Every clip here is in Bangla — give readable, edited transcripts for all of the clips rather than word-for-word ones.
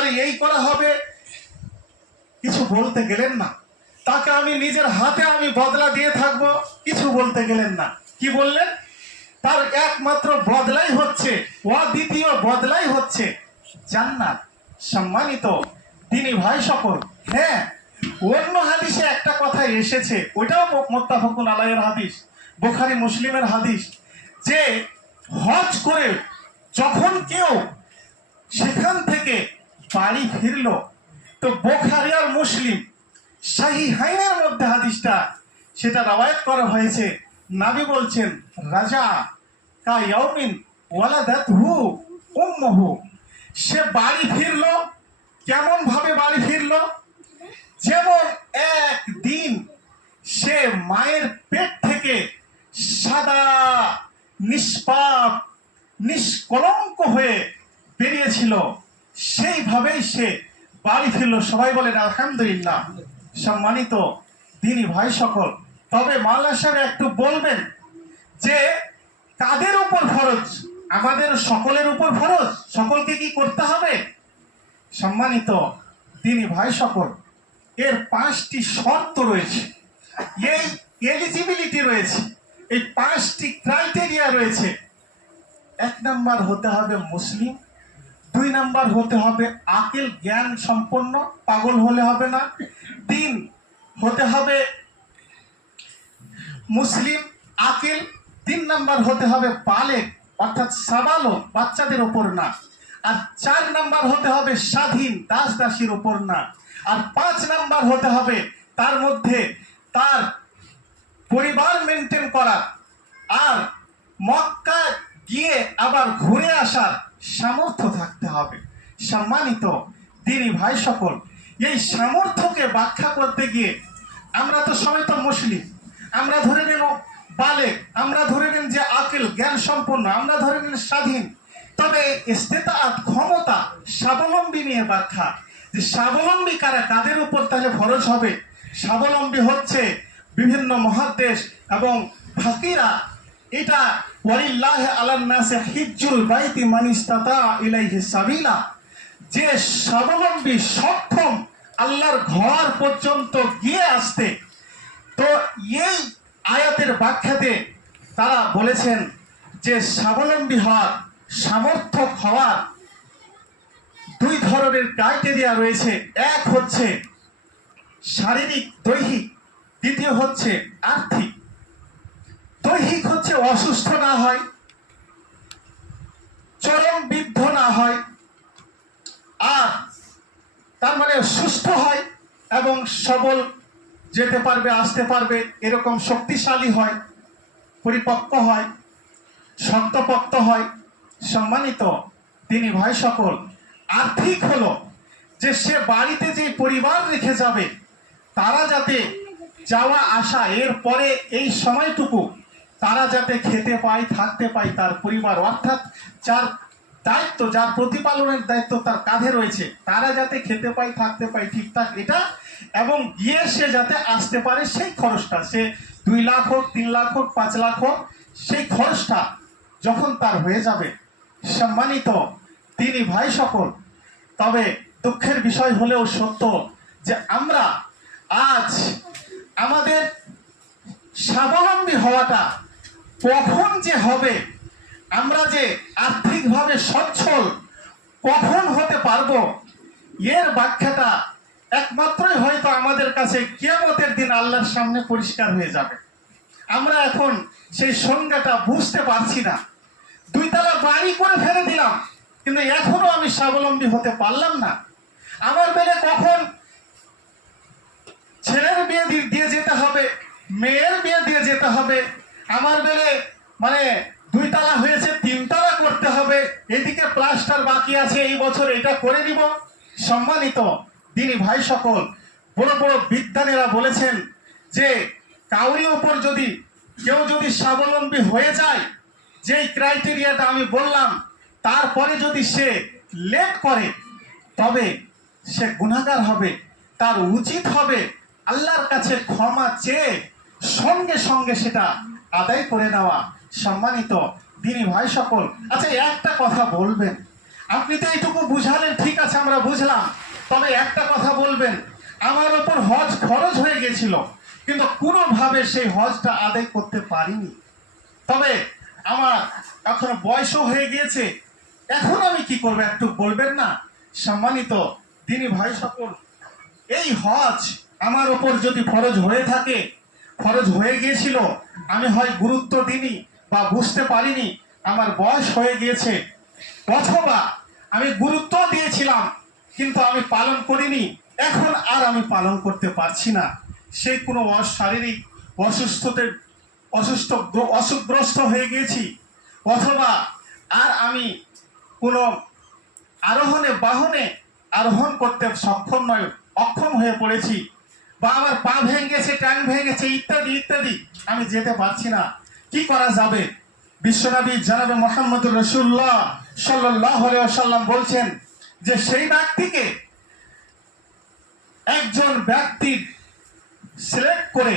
আর এই করা হবে, কিছু বলতে গেলেন না। তাকে আমি নিজের হাতে আমি বদলা দিয়ে থাকবো, কিছু বলতে গেলেন না। কি বললেন? তার একমাত্র বদলাই হচ্ছে, দ্বিতীয় বদলাই হচ্ছে জান্নাত। সম্মানিত দিনী ভাই সকল, হ্যাঁ, অন্য হাদিসে একটা কথা এসেছে, ওইটাও মুত্তাফাকুন আলাইহির হাদিস, বুখারী মুসলিমের হাদিস, যে হজ করে যখন কেউ সেখান থেকে বাড়ি ফিরলো, তো বুখারী আর মুসলিম সাহিহাইনের মধ্যে হাদিসটা সেটা রওয়ায়াত করা হয়েছে। নবী বলছেন, রাজা কা ইয়াউমিন ওয়ালাদাতহু উম্মুহু, সে বাড়ি ফিরলো। কেমন ভাবে বাড়ি ফিরলো? যেমন একদিন সে মায়ের পেট থেকে সাদা নিষ্পাপ নিষ্কলঙ্ক হয়ে বেরিয়েছিল, সেইভাবেই সে বাড়ি ফিরল। সবাই বলেন আলহামদুলিল্লাহ। সম্মানিত দিনী ভাই সকল, তবে মাওলানা সাহেব একটু বলবেন যে কাদের উপর ফরজ? আমাদের সকলের উপর ফরজ। সকলকে কি করতে হবে? সম্মানিত দিনী ভাই সকল, এর 5টি শর্ত রয়েছে, এই এলিজিবিলিটি রয়েছে, এই 5টি ক্রাইটেরিয়া রয়েছে। 1 নাম্বার হতে হবে মুসলিম, 2 নাম্বার হতে হবে আকিল জ্ঞান সম্পন্ন, পাগল হলে হবে না। 3 হতে হবে মুসলিম আকিল, 3 নাম্বার হতে হবে বালেগ অর্থাৎ সাবালক, বাচ্চাদের উপর না। আর 4 নাম্বার হতে হবে স্বাধীন, দাস দাসীর উপর না। আর 5 নাম্বার হতে হবে তার মধ্যে তার পরিবার মেনটেন করা আর মক্কা গিয়ে আবার ঘুরে আসার সামর্থ্য থাকতে হবে। সম্মানিত দিনী ভাই সকল, এই সামর্থ্যকে ব্যাখ্যা করতে গিয়ে আমরা তো সবাই তো মুসলিম, আমরা ধরে নেব বালেগ, আমরা ধরে নেন যে আকিল জ্ঞান সম্পন্ন, আমরা ধরে নেন স্বাধীন। তবে ইস্তেতাআত ক্ষমতা, স্বাবলম্বী নিয়ে ব্যাখ্যা, যে স্বাবলম্বী কারা, কাদের উপর তাহলে ফরজ হবে? স্বাবলম্বী হচ্ছে বিভিন্ন মহাদেশ এবং ফাকিরা। এটা ওয়ালিল্লাহি আলান নাসি হিজ্জুল বাইতি মান ইসতাতা ইলাইহি সাবিলা, যে স্বাবলম্বী সক্ষম আল্লাহর ঘর পর্যন্ত গিয়ে আসতে। তো এই আয়াতের ব্যাখ্যাতে তারা বলেছেন যে স্বাবলম্বী হওয়ার, সামর্থ্য হওয়ার 2 ধরনের ক্রাইটেরিয়া রয়েছে। এক হচ্ছে শারীরিক দৈহিক, দ্বিতীয় হচ্ছে আর্থিক। দৈহিক হচ্ছে অসুস্থ না হয়, চরম বৃদ্ধ না হয়, আর তার মানে সুস্থ হয় এবং সবল, যেতে পারবে আসতে পারবে, এরকম শক্তিশালী হয়, পরিপক্ক হয়, শক্তপোক্ত হয়। সম্মানিত দিনী ভাই সকল, আর্থিক হলো যে সে বাড়িতে যে পরিবার রেখে যাবে, তারা যাতে যাওয়া আসা এর পরে এই সময়টুকু তারা যাতে খেতে পায়, থাকতে পায়, তার পরিবার অর্থাৎ যার দায়িত্ব, যার প্রতিপালনের দায়িত্ব তার কাঁধে রয়েছে, তারা যাতে খেতে পায়, থাকতে পায় ঠিকঠাক, এটা, এবং গিয়ে সে যাতে আসতে পারে, সেই খরচটা, সে 2 লাখ হোক, 3 লাখ হোক, 5 লাখ হোক, সেই খরচটা যখন তার হয়ে যাবে। সম্মানিত দিনী ভাই সকল, তবে দুঃখের বিষয় হলেও সত্য যে আমরা আজ আমাদের স্বাবলম্বী হওয়াটা কখন যে হবে, আমরা যে আর্থিকভাবে সচ্ছল কখন হতে পারবো, এর ব্যাখ্যাটা একমাত্রই হয়তো আমাদের কাছে কিয়ামতের দিন আল্লাহর সামনে পরিষ্কার হয়ে যাবে। আমরা এখন সেই সংজ্ঞাটা বুঝতে পারছি না। 2 তলা বাড়ি করে ফেলে দিলাম, কিন্তু এখনো আমি স্বাবলম্বী হতে পারলাম না। আমার বেলে কখন ছেলের বিয়ে দিয়ে যেতে হবে, মেয়ের বিয়ে দিয়ে যেতে হবে, আমার বেলে মানে 2 তলা হয়েছে 3 তলা করতে হবে, এদিকে প্লাস্টার বাকি আছে, এই বছর এটা করে দিব। সম্মানিত দিনী ভাই সকল, বড় বড় বিজ্ঞানীরা বলেছেন যে কাউরি উপর যদি কেউ যদি স্বাবলম্বী হয়ে যায়, যেই ক্রাইটেরিয়াটা আমি বললাম, তারপরে যদি সে লেট করে, তবে সে গুনাহগার হবে। তার উচিত হবে আল্লাহর কাছে ক্ষমা চেয়ে সঙ্গে সঙ্গে সেটা আদায় করে নেওয়া। সম্মানিত দিনী ভাই সকল, আচ্ছা একটা কথা বলবেন, আপনি তো এইটুকু বুঝালেন, ঠিক আছে আমরা বুঝলাম, তবে একটা কথা বলবেন, আমার ওপর হজ খরচ হয়ে গেছিল কিন্তু কোনোভাবে সেই হজটা আদায় করতে পারিনি। তবে আমার এখন বয়সও হয়ে গিয়েছে, এখন আমি কি করবো একটু বলবেন না? সম্মানিত দিনী ভাই সকল, এই হজ আমার ওপর যদি ফরজ হয়ে থাকে, ফরজ হয়ে গিয়েছিল, আমি হয় গুরুত্ব দিইনি বা বুঝতে পারিনি, আমার বয়স হয়ে গিয়েছে, অথবা আমি গুরুত্ব দিয়েছিলাম কিন্তু আমি পালন করিনি, এখন আর আমি পালন করতে পারছি না, সেই কোনো শারীরিক অসুখগ্রস্ত হয়ে গিয়েছি, অথবা আর আমি কোনো বাহনে আরোহণ করতে সক্ষম নয়, অক্ষম হয়ে পড়েছি, বা আমার পা ভেঙেছে, ট্যাং ভেঙেছে, ইত্যাদি ইত্যাদি, আমি যেতে পারছি না, কি করা যাবে? বিশ্বনবী জনাবে মুহাম্মদুর রাসূলুল্লাহ সাল্লাল্লাহু আলাইহি ওয়াসাল্লাম বলছেন যে সেই ব্যক্তিকে একজন ব্যক্তি সিলেক্ট করে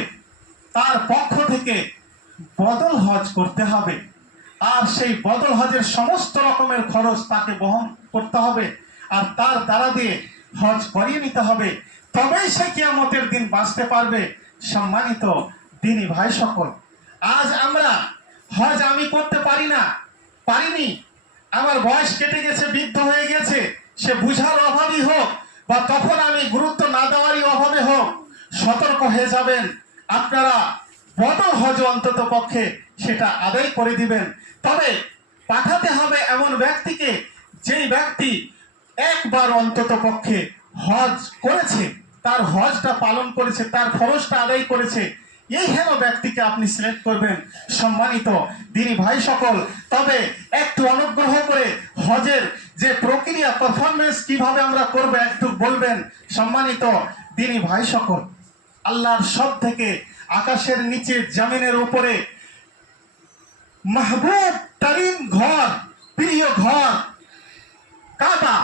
তার পক্ষ থেকে বদল হজ করতে হবে, আর সেই বদল হজের সমস্ত রকমের খরচ তাকে বহন করতে হবে, আর তার দ্বারা দিয়ে হজ করিয়ে নিতে হবে, তবেই সে কিয়ামতের দিন বাঁচতে পারবে। সম্মানিত দিনী ভাই সকল, আজ আমরা হজ আমি করতে পারিনি, আমার বয়স কেটে গেছে, বৃদ্ধ হয়ে গেছে, সে বুঝার অভাবই হোক বা তখন আমি গুরুত্ব না দেওয়ারই অভাবে হোক, সতর্ক হয়ে যাবেন, আপনারা বদল হজ অন্তত পক্ষে সেটা আদায় করে দিবেন। তবে পাঠাতে হবে এমন ব্যক্তিকে, যেই ব্যক্তি একবার অন্তত পক্ষে হজ করেছে, তার হজটা পালন করেছে, তার খরচটা আদায় করেছে, এই হেন ব্যক্তিকে আপনি সিলেক্ট করবেন। সম্মানিত দিনী ভাই সকল, তবে একটু অনুগ্রহ করে হজের যে প্রক্রিয়া, পারফরমেন্স কিভাবে আমরা করবো একটু বলবেন। সম্মানিত দিনী ভাই সকল, আল্লাহর সব থেকে আকাশের নিচে জমিনের উপরে মাহবুব তারিন ঘর, প্রিয় ঘর কাবা,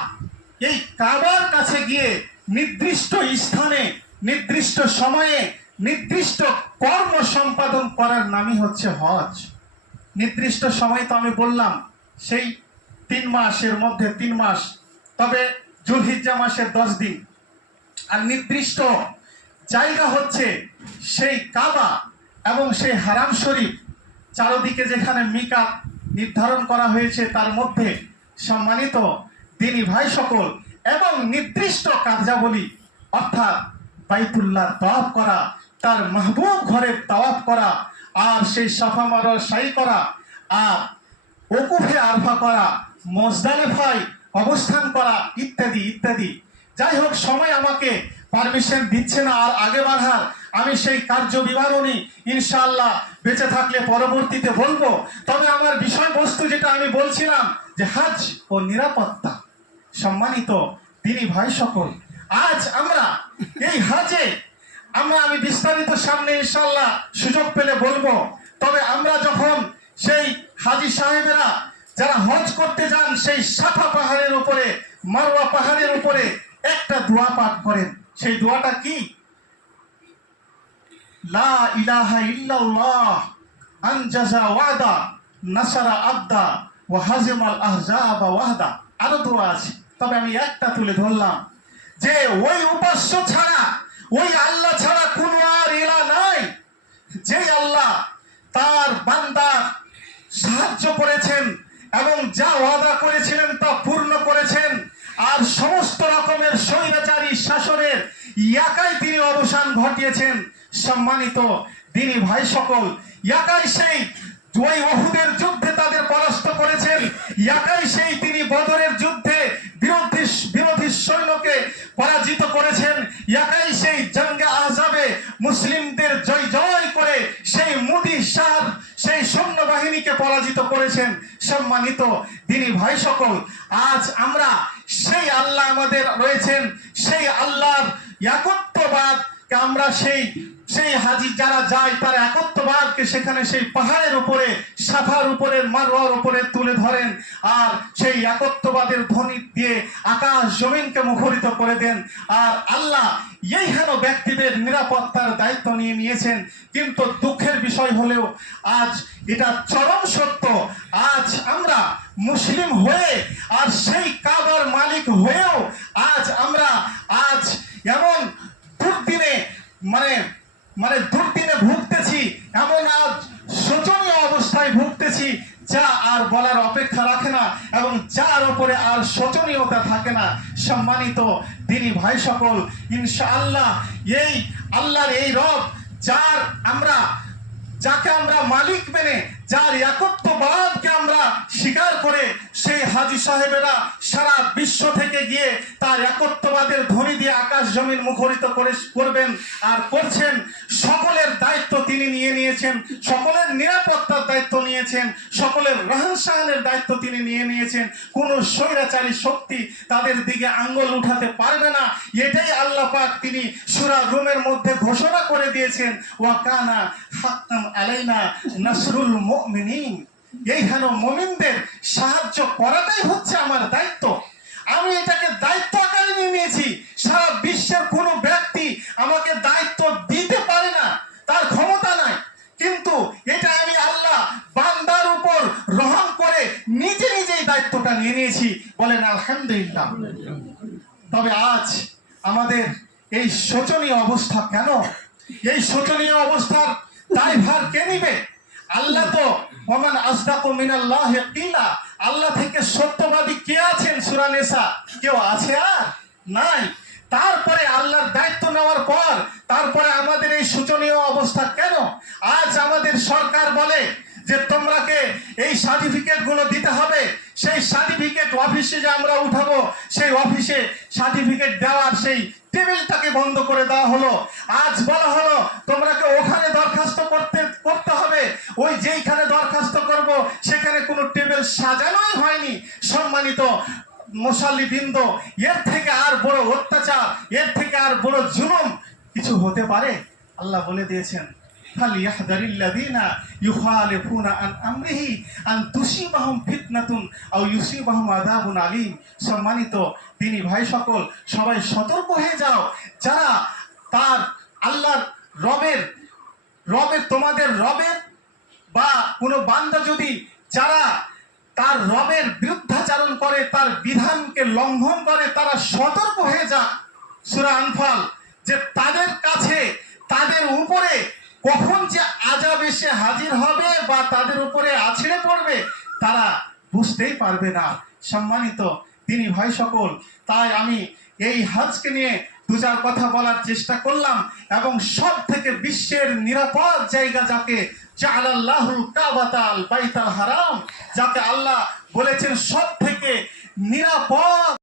এই কাবার কাছে গিয়ে নির্দিষ্ট স্থানে, নির্দিষ্ট সময়ে, নির্দিষ্ট কর্ম সম্পাদন করার নামই হচ্ছে হজ। নির্দিষ্ট সময় তো আমি বললাম সেই 3 মাসের মধ্যে 3 মাস, তবে যুলহিজ্জা মাসের 10 দিন, আর নির্দিষ্ট জায়গা হচ্ছে সেই কাবা এবং সেই হারাম শরীফ, চারদিকে যেখানে মিকাত নির্ধারণ করা হয়েছে তার মধ্যে। সম্মানিত দিনী ভাই সকল, এবং নির্দিষ্ট কার্যাবলী, অর্থাৎ বাইতুল্লাহ তাওয়াফ করা, তার মাহবুব ঘরের তাওয়াফ করা, আর সেই সাফা মারওয়া সাই করা, আর ওকুফে আরফা করা, মুজদালিফায় অবস্থান করা, ইত্যাদি ইত্যাদি। যাই হোক, সময় আমাকে পারমিশন দিচ্ছে না আর আগে বাড়ার, আমি সেই কার্য বিবরণী ইনশাআল্লাহ বেঁচে থাকলে পরবর্তীতে বলবো। তবে আমার বিষয়বস্তু যেটা আমি বলছিলাম যে হজ ও নিরাপত্তা। সম্মানিত দিনী ভাই সকল, আজ আমরা এই হজে আমি বিস্তারিত সামনে ইনশাআল্লাহ সুযোগ পেলে বলবো। তবে আমরা যখন সেই হাজী সাহেবেরা যারা হজ করতে যান, সেই সাফা পাহাড়ের উপরে, মারওয়া পাহাড়ের উপরে একটা দোয়া পাঠ করেন। সেই দোয়াটা কি? লা ইলাহা ইল্লাল্লাহ আনজাজা ওয়াদা নাসারা আবদা ওয়া হাজিমাল আহজাবা ওয়াহদা। আরো দোয়া আছে, তবে আমি একটা তুলে ধরলাম যে ওই উপাস্য ছাড়া, ওই আল্লাহ ছাড়া কোনো আর ইলাহ নাই, যে আল্লাহ তার বান্দার সাহায্য করেছেন এবং যা ওয়াদা করেছিলেন তা পূর্ণ করেছেন, আর সমস্ত রকমের স্বৈরাচারী শাসনের ইয়াকাই তিনি অবসান ঘটিয়েছেন। সম্মানিত দিনী ভাই সকল, ইয়াকাই সেই ওই উহুদের যুদ্ধে তাদের পরাস্ত করেছেন, ইয়াকাই সেই তিনি বদরের যুদ্ধে বিরোধী সৈন্যকে পরাজিত করেছেন, ইয়াকাই সেই জঙ্গে আহজাবে মুসলিমদের জয় জয় করে সেই মুদি শাহ সেই সৈন্যবাহিনীকে পরাজিত করেছেন। সম্মানিত দিনী ভাই সকল, আজ আমরা সেই আল্লাহ আমাদের রয়েছেন, সেই আল্লাহর একত্ববাদ আমরা সেই সেই হাজি যারা যায় তার একত্ববাদকে সেখানে সেই পাহাড়ের উপরে, সাফার উপরে, মারওয়ার উপরে তুলে ধরেন, আর সেই একত্ববাদের ধ্বনি দিয়ে আকাশ জমিনকে মুখরিত করে দেন। আর আল্লাহ এই হেন ব্যক্তিদের নিরাপত্তার দায়িত্ব নিয়ে নিয়েছেন। কিন্তু দুঃখের বিষয় হলেও আজ এটা চরম সত্য, আজ আমরা মুসলিম হয়ে আর সেই কাবার মালিক হয়েও আজ আমরা এমন দুর্দিনে মানে দুর্দিনে ভুগতেছি, এমন আজ শোচনীয় অবস্থায় ভুগতেছি যা আর বলার অপেক্ষা রাখে না, এবং যার উপরে আর শোচনীয়তা থাকে না। সম্মানিত দিনী ভাই সকল, ইনশাআল্লাহ এই আল্লাহর এই রব যাকে আমরা মালিক মেনে, যার একত্ববাদকে আমরা স্বীকার করে, সেই হাজী সাহেবেরা সারা বিশ্ব থেকে গিয়ে তার একত্ববাদের ধ্বনি দিয়ে আকাশ জমিন মুখরিত করবেন আর করছেন। সকলের দায়িত্ব তিনি নিয়ে নিয়েছেন, সকলের নিরাপত্তার দায়িত্ব নিয়েছেন, সকলের রহন সাহানের দায়িত্ব তিনি নিয়ে নিয়েছেন। কোনো স্বৈরাচারী শক্তি তাদের দিকে আঙ্গুল উঠাতে পারবে না। এটাই আল্লাহ পাক তিনি সূরা রুমের মধ্যে ঘোষণা করে দিয়েছেন, ওয়া কানা হাক্কান আলাইনা নাসরুল মুমিনিন। এই হেন মুমিনদের সাহায্য করাটাই হচ্ছে আমার দায়িত্ব। আমি এটাকে দায়িত্ব আকারে নিয়ে নিয়েছি। সারা বিশ্বের কোনো ব্যক্তি আমাকে দায়িত্ব দিতে পারে না, তার ক্ষমতা নাই, কিন্তু এটা আমি আল্লাহ বান্দার উপর রহম করে নিজেই দায়িত্বটা নিয়ে নিয়েছি। বলেন আলহামদুলিল্লাহ। তবে আজ আমাদের এই শোচনীয় অবস্থা কেন? এই শোচনীয় অবস্থার দায়ভার কে নিবে? আল্লাহ তো ওমান আসদাকু মিনাল্লাহি কিলা, আল্লাহ থেকে সত্যবাদী কে আছেন? সূরা নিসা। কেউ আছে? আর নাই। তারপরে আল্লাহর দায়িত্ব নেওয়ার পর তারপরে আমাদের এই শোচনীয় অবস্থা কেন? আজ আমাদের সরকার বলে যে তোমরাকে এই সার্টিফিকেট গুলো দিতে হবে। সেই সার্টিফিকেট অফিসে যে আমরা উঠাবো, সেই অফিসে সার্টিফিকেট দেওয়ার সেই টেবিলটাকে বন্ধ করে দেওয়া হলো। আজ বলা হলো তোমরাকে ওখানে দরখাস্ত করতে হবে, ওই যেইখানে দরখাস্ত করব সেখানে কোনো টেবিল সাজানোই হয়নি। সম্মানিত মুসাল্লিবৃন্দ, এর থেকে আর বড় অত্যাচার, এর থেকে আর বড় জুলুম কিছু হতে পারে? আল্লাহ বলে দিয়েছেন, ফালিয়াহদারিল্লাযীনা ইউখালিফুনা আন আমরিহি আন তুসিবাহুম ফিতনাতুন আও ইউসিবাহুম আযাবুন আলীম। সম্মানিত দিনী ভাই সকল, সবাই সতর্ক হয়ে যাও। যারা তার আল্লাহর রবের তোমাদের রবের বা কোনো বান্দা যদি যারা তার রবের বিরুদ্ধাচারণ করে, তার বিধানকে লঙ্ঘন করে, তারা সতর্ক হয়ে যাক। সূরা আনফাল, যে তাদের কাছে তাদের উপরে কখন যে আযাব এসে হাজির হবে বা তাদের উপরে আছড়ে পড়বে তারা বুঝতেই পারবে না। সম্মানিত দিনী ভাই সকল, তাই আমি এই হজকে নিয়ে দু চার কথা বলার চেষ্টা করলাম, এবং সব থেকে বিশ্বের নিরাপদ জায়গা যাকে জাআলাল্লাহুল কাবাতাল বাইতাল হারাম, যাকে আল্লাহ বলেছেন সব থেকে নিরাপদ